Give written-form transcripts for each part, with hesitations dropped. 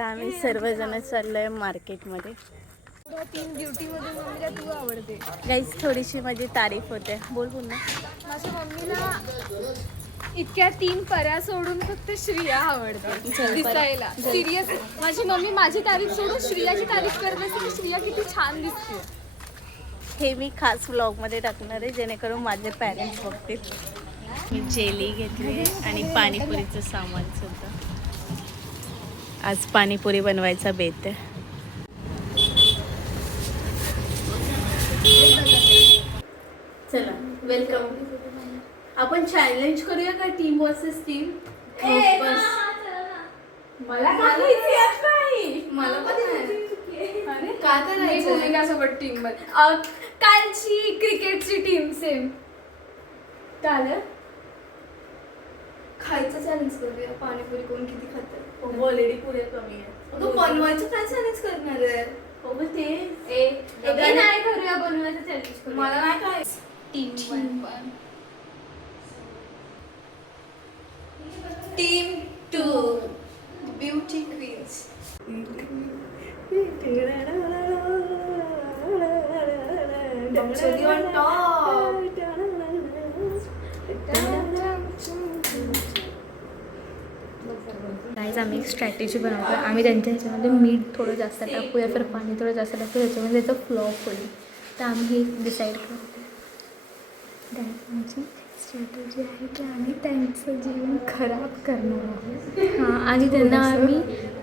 आता आम्ही सर्वजण चाललोय मार्केटमध्ये. तीन ब्युटीमध्ये मम्मीला तू आवडते. गाईस थोडीशी माझी तारीफ होते. बोल पुन्हा. माझ्या मम्मीला इतक्या 3 पऱ्या सोडून फक्त श्रिया आवडते दिसायला. सिरियस माझी मम्मी माझी तारीफ सोडून श्रियाची तारीफ करत असते की श्रिया किती छान दिसते. हे मी खास व्लॉगमध्ये टाकणार आहे जेणेकरून माझे पॅरेंट्स बघतील. मी जेली घेतली आणि पाणीपुरीचं सामान सुद्धा. आज पाणीपुरी बनवायचा बेत आहे. चला वेलकम. आपण चॅलेंज करूया का टीम वर्सेस टीम. मला मला पण का करायचं टीम कालची क्रिकेटची टीम सेम. चालेल. खायचं चॅलेंज करूया. पाणीपुरी कोण किती खातं. ऑलरेडी पुऱ्या कमी आहे. तू बनवायचं काय चॅलेंज करणार आहे. हो मग ते नाही करूया बनवायचं चॅलेंज. मला नाही काय टीम 2 ब्युटी क्वीन्स. गाईज आम्ही एक स्ट्रॅटेजी बनवतो. आम्ही त्यांच्या ह्याच्यामध्ये मीठ थोडं जास्त टाकू या फिर पाणी थोडं जास्त टाकू त्याच्यामध्ये त्याचं फ्लॉप होईल. तर आम्ही हे डिसाईड करतो. गाईज आमची स्ट्रॅटेजी आहे की आम्ही त्यांचं जीवन खराब करणार आहोत. हां आणि त्यांना आम्ही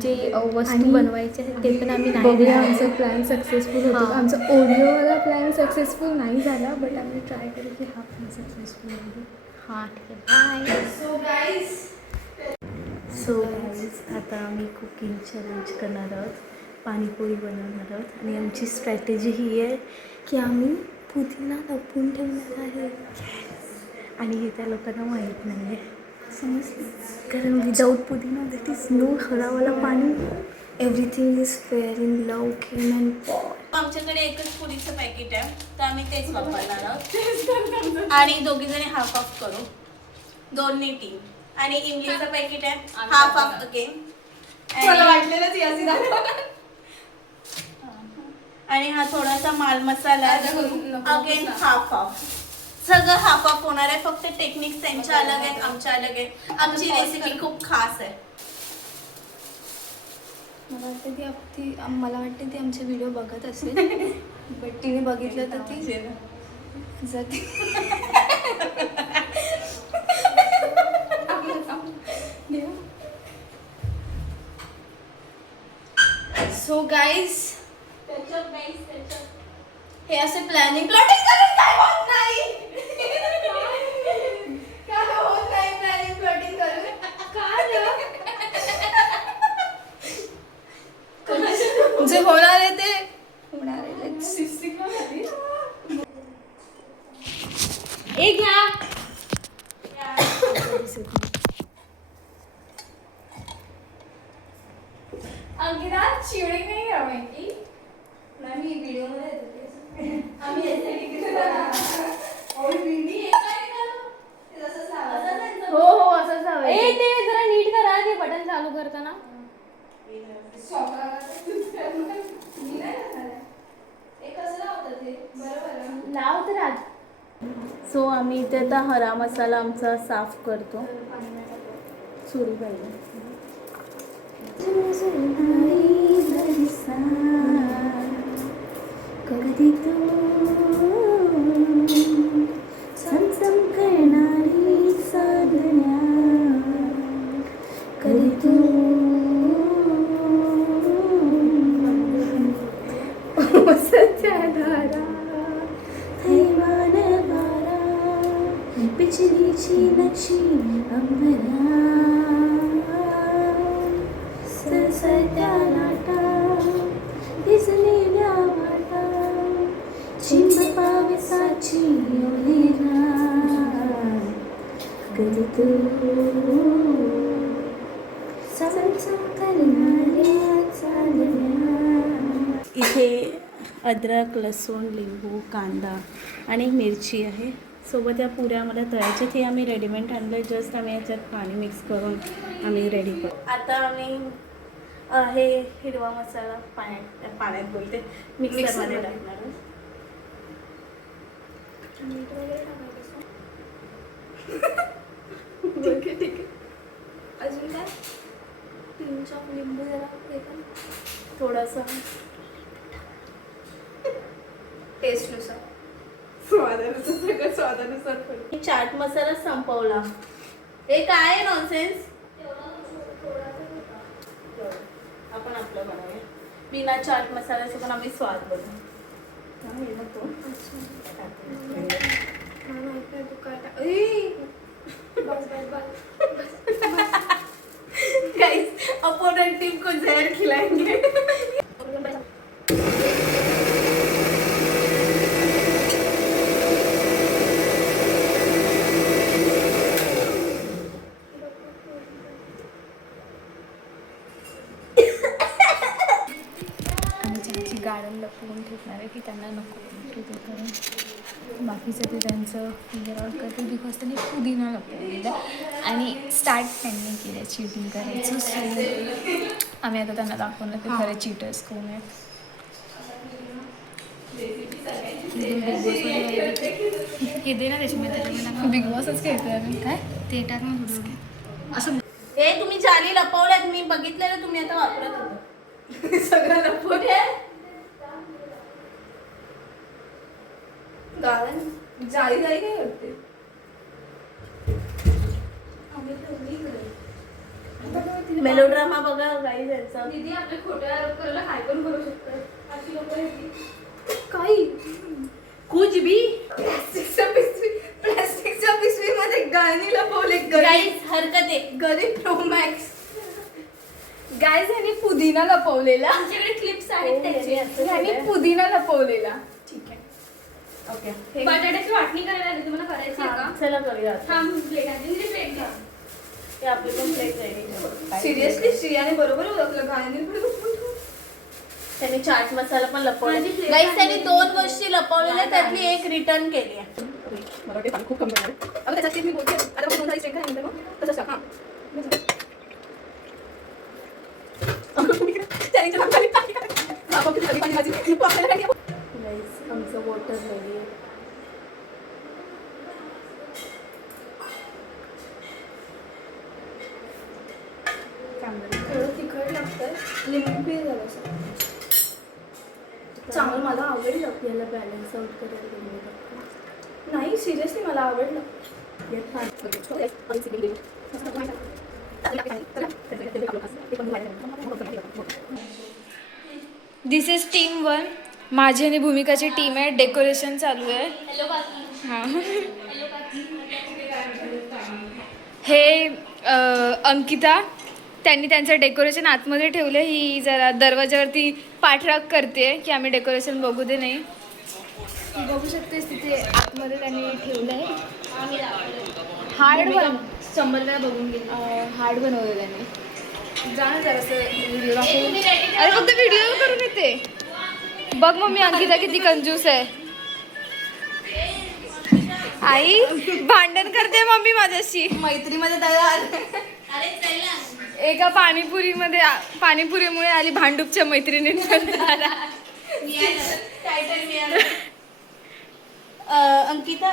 जे वस्तू बनवायचे आहेत ते पण आम्ही नाही. आमचा प्लॅन सक्सेसफुल होतो. आमचा ओरिओवाला प्लॅन सक्सेसफुल नाही झाला बट आम्ही ट्राय करू की हा प्लॅन सक्सेसफुल होईल. हां ठीक आहे बाय. सो गाईज आता आम्ही कुकिंग चॅलेंज करणार आहोत. पाणीपुरी बनवणार आहोत आणि आमची स्ट्रॅटेजी ही आहे की आम्ही पुदिना लपवून ठेवणार आहे आणि हे त्या लोकांना माहीत नाही आहे. समजलं. कारण विदाऊट पुदिना दॅट इज नो हरावाला पाणी. Everything is fair in love came and pot. आमच्याकडे एकच पुरीचं पॅकेट आहे तर आम्ही तेच वापरणार आहोत. आणि दोघी जणी हाफ हाफ करू. दोन्ही टीम. आणि इमलीचं पॅकेट आहे हाफ हाफ अगेन. मला वाटलेलंच याची आणि हा थोडासा माल मसाला अगेन हाफ हाफ. सगळं हाफ हाफ होणार आहे. फक्त टेक्निक्स त्यांच्या अलग आहेत आमच्या अलग आहेत. आमची रेसिपी खूप खास आहे. मला वाटते ती आमचे व्हिडिओ बघत असेल बट तिने बघितलं तर ती जाते. सो गाईज हे असे प्लॅनिंग प्लॉटिंग करून काय होत नाही. काय होत नाही प्लॅनिंग प्लॉटिंग करून. जे होणार आहे ते होणार आहे. एक घ्या. अंकिता चिवडी नाही का माहिती. नाही मी व्हिडिओ मध्ये येते. आम्ही हो हो असंच हवं. ते जरा नीट करा ते बटन चालू करताना. लाव तर आज. सो आम्ही इथे आता हरा मसाला आमचा साफ करतो. सुरू पाहिजे. कधी तू समसम करणारी साधन्या कधी तू ओसच्या धारा थैमान वारा बिजलीची नक्षी अंबरा सरसत्या लाटा भिजलेल्या वाटा चिंब पावसाची ओलेरा कधी तू समसम करणाऱ्या चालण्या. इथे अद्रक लसूण लिंबू कांदा आणि मिरची आहे. सोबत या पुऱ्या मला तळायची. ती आम्ही रेडीमेड आणलं. जस्ट आम्ही याच्यात पाणी मिक्स करून आम्ही रेडी करू. आता आम्ही हे हिरवा मसाला पाण्यात बोलते मिक्सरमध्ये टाकणार आहे. मीठ वगैरे टाकायचं. ठीक आहे. अजून काय? पिंच ऑफ लिंबू जरा हे पण थोडासा टेस्टनुसार. सगळं स्वादानुसार पण. चाट मसाला संपवला. हे काय आहे नॉनसेन्स. आपण आपलं बनवूया बिना चाट मसाल्याचं पण आम्ही स्वाद बनवू. हे नको. मला माहित नाही तू काय टाक. बस बस बस. गाइस अपोनेंट टीम को जहर खिलाएंगे. आम्ही त्यांची गार्डन लपवून ठेवणार आहे की त्यांना नको ठेवतो कारण बाकीचं ते त्यांचं फिगर आउट करते बिकॉज त्यांनी पुदिना लपवलेलं आणि स्टार्ट त्यांनी केलं चीटिंग करायचं. सो आम्ही आता त्यांना दाखवलं की खरे चीटर्स कोण आहेत. हे दे ना त्याच्यामध्ये बिग बॉसच खेळतोय आम्ही. काय ते टाक ना थोडं असं. हे तुम्ही जाली लपवल्यात मी बघितलेलं तुम्ही आता वापरत होता. सगळं लपवून गाळण जाई जाई काय करते. मेलोड्रामा बघा काही त्यांचा. दीदी आपल्या खोट्या आरोप करायला काय पण करू शकतात. अशी लोक काही कुछ भी. प्लास्टिकच्या पिशवीमध्ये गाळणी लपवले. गाईस हरकत आहे. गरीब प्रो मॅक्स. गाईज ह्यानी पुदिना लपवलेला. आमच्याकडे क्लिप्स आहेत त्याचे. ह्यानी पुदिना लपवलेला. ठीक आहे. ओके बटाट्याची वाटणी करायला आली तुम्हाला करायची आहे का? चला करूया. थांब प्लेट आहे प्लेट घ्या. हे आपली पण प्लेट रेडी. सिरियसली श्रियाने बरोबर ओळखलं. गाळणी त्यांनी चाट मसाला पण लपवला. माझी plate गाईस आहे. त्यांनी 2 गोष्टी लपवलेल्या त्यातली एक रिटर्न केली आहे. खूप कमी अगं त्याच्यात मी बोलते आता आपण दोन स्ट्रेंग काय म्हणतो तसंच टाक. हां गाईस आमचं वॉटर रेडी आहे. थोडं तिखट लागतं. लिंबू पिळ झालं असं चांगलं. मला आवडेल. याला बॅलन्स आउट करायला नाही सिरियसली मला आवडलं. दिस इज टीम 1. माझी आणि भूमिकाची टीम आहे. डेकोरेशन चालू आहे. हां हे अंकिता त्यांनी त्यांचं डेकोरेशन आतमध्ये ठेवलं. ही जरा दरवाजावरती पाठराख करते की आम्ही डेकोरेशन बघू दे नाही. तू बघू शकतेस तिथे आतमध्ये त्यांनी ठेवलं आहे. हार्ड 100 वेळा बघून गेली. हार्ड बनवलं त्यांनी. जा ना जरासं व्हिडिओ दाखवून. अरे फक्त व्हिडिओ करून येते. बघ मम्मी अंकिता किती कंजूस आहे. आई भांडण करते मम्मी माझ्याशी. मैत्रीमध्ये तयार. एका पाणीपुरीमुळे आली भांडूपच्या मैत्रिणींमध्ये. अंकिता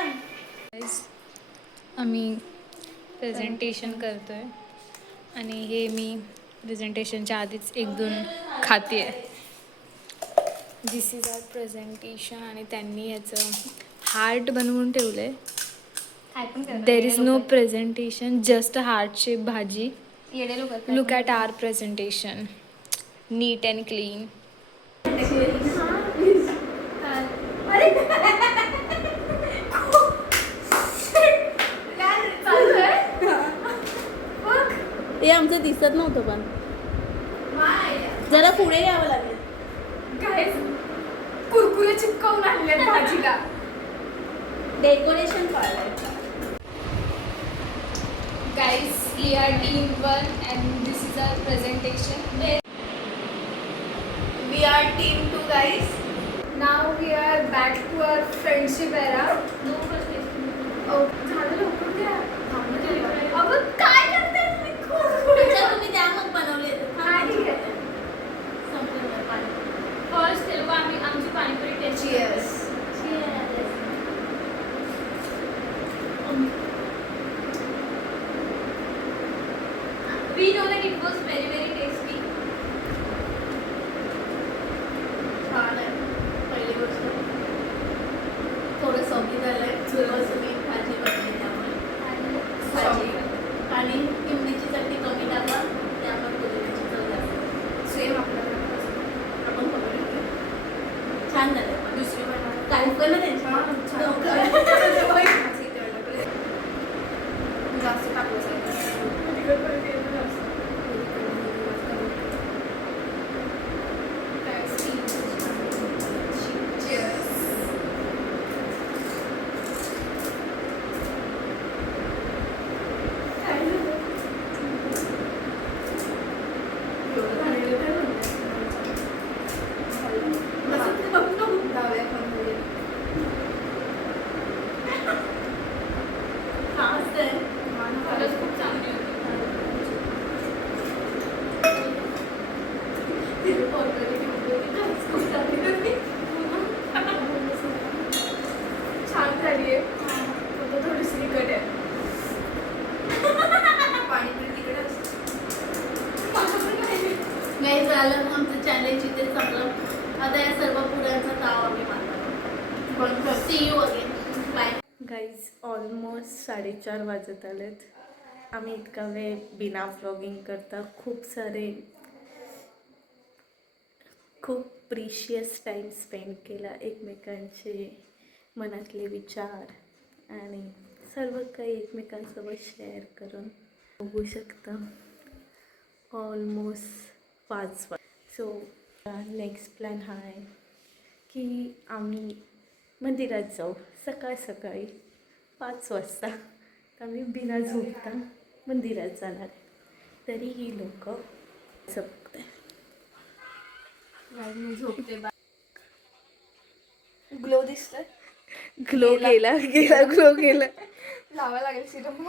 आम्ही प्रेझेंटेशन करतोय आणि हे मी प्रेझेंटेशनच्या आधीच 1-2 खाते आहे. दिस इज आवर प्रेझेंटेशन आणि त्यांनी याचं हार्ट बनवून ठेवलं आहे. There is no presentation just heart shape भाजी. Look at our presentation neat and clean. ते आमचं दिसत नव्हतं पण जरा पुढे यावं लागेल. कुरकुरे चिपकवून आणले भाजीला. डेकोरेशन पाहिलंय. Guys, we are team 1 and this is our presentation. We are team 2 guys. Now we are back to our friendship era. झालं लवकर द्या. अगं काय करते तुम्ही त्या मग बनवले. काय ठीक आहे. We know that it was very very tasty. छान आहे. पहिली गोष्ट थोडं सॉगी झालंय. थोडंसं मी भाजी बनवली त्यामुळे भाजी आणि इमलीची चटणी कमी टाकला त्यामुळे पुदिन्याची चव जास्त. सेम आपल्याला आपण पकडून घेऊ. छान झालं. दुसरी बनवा काय पण जास्त टाकलं खूप चांगली होती. छान झाली आहे. फक्त थोडीशी तिखट आहे. पाणीपुरी तिखट असते. नाही झालं मग आमचं चॅलेंज इथे संपलं. आता या सर्व पुऱ्यांचा ताव आम्ही मारला. See you again. Bye guys. Almost 4:30 वाजत आलेत. आम्ही इतका वेळ बिना व्लॉगिंग करता खूप प्रिशियस टाईम स्पेंड केला. एकमेकांचे मनातले विचार आणि सर्व काही एकमेकांसोबत शेअर करून बघू शकता. ऑलमोस्ट 5 सो नेक्स्ट प्लॅन हा आहे की आम्ही मंदिरात जाऊ सकाळी 5 वाजता. तर आम्ही बिना झोपता मंदिरात जाणार आहे. तरी ही लोक असं बघताय. मी झोपते. ग्लो दिसतोय. ग्लो गेला ग्लो गेला. लावा लागेल सिरम.